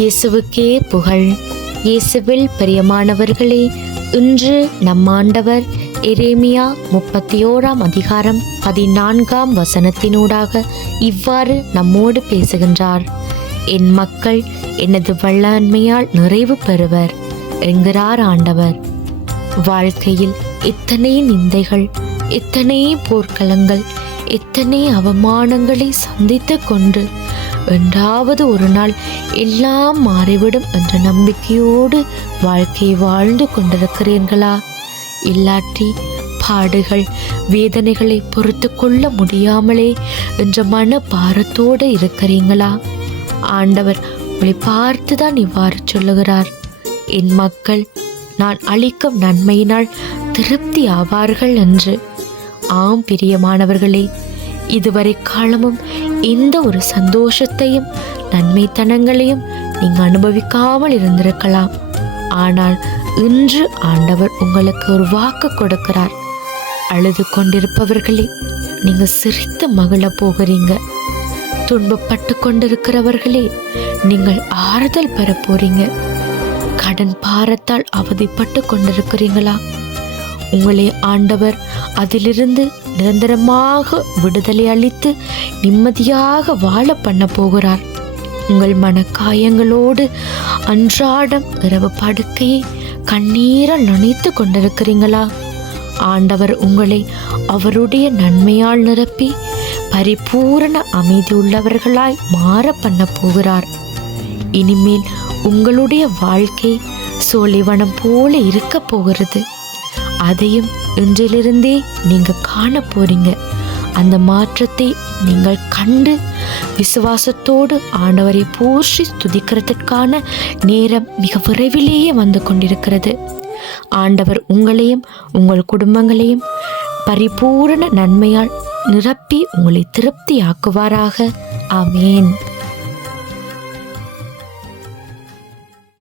இயேசுவுக்கே புகழ். இயேசுவில் பிரியமானவர்களே, இன்று நம் ஆண்டவர் எரேமியா 31 அதிகாரம் 14 வசனத்தினூடாக இவ்வாறு நம்மோடு பேசுகின்றார். என் மக்கள் எனது வல்லமையால் நிறைவு பெறுவர் என்கிறார் ஆண்டவர். வாழ்க்கையில் எத்தனை நிந்தைகள், எத்தனை போர்க்களங்கள், எத்தனை அவமானங்களை சந்தித்து கொண்டு என்றாவது ஒரு நாள் எல்லாம் மாறிவிடும் என்ற நம்பிக்கையோடு வாழ்க்கையை வாழ்ந்து கொண்டிருக்கிறீர்களா? இல்லாட்டி பாடுகள், வேதனைகளை பொறுத்து கொள்ள முடியாமலே என்ற மன பாரத்தோடு இருக்கிறீங்களா? ஆண்டவர் உங்களை பார்த்துதான் இவ்வாறு சொல்லுகிறார். என் மக்கள் நான் அளிக்கும் நன்மையினால் திருப்தி ஆவார்கள் என்று. ஆம் பிரியமானவர்களே, இதுவரை காலமும் எந்த ஒரு சந்தோஷத்தையும் நன்மைத்தனங்களையும் நீங்கள் அனுபவிக்காமல் இருந்திருக்கலாம். ஆனால் இன்று ஆண்டவர் உங்களுக்கு ஒரு வாக்கு கொடுக்கிறார். அழுது கொண்டிருப்பவர்களே, நீங்க சிரித்து மகிழ போகிறீங்க. துன்பப்பட்டு கொண்டிருக்கிறவர்களே, நீங்கள் ஆறுதல் பெற போறீங்க. கடன் பாரத்தால் அவதிப்பட்டு கொண்டிருக்கிறீங்களா? உங்களை ஆண்டவர் அதிலிருந்து நிரந்தரமாக விடுதலை அளித்து நிம்மதியாக வாழ பண்ண போகிறார். உங்கள் மனக்காயங்களோடு அன்றாடம் இரவு படுக்கையை கண்ணீரால் நனைத்து கொண்டிருக்கிறீங்களா? ஆண்டவர் உங்களை அவருடைய நன்மையால் நிரப்பி பரிபூரண அமைதி உள்ளவர்களாய் மாற பண்ண போகிறார். இனிமேல் உங்களுடைய வாழ்க்கை சோலைவனம் போல இருக்க போகிறது. அதையும் இன்றிலிருந்தே நீங்க காண போறீங்க. அந்த மாற்றத்தை நீங்கள் கண்டு விசுவாசத்தோடு ஆண்டவரை போற்றி துதிக்கிறதுக்கான நேரம் மிக விரைவிலேயே வந்து கொண்டிருக்கிறது. ஆண்டவர் உங்களையும் உங்கள் குடும்பங்களையும் பரிபூரண நன்மையால் நிரப்பி உங்களை திருப்தியாக்குவாராக. ஆமேன்.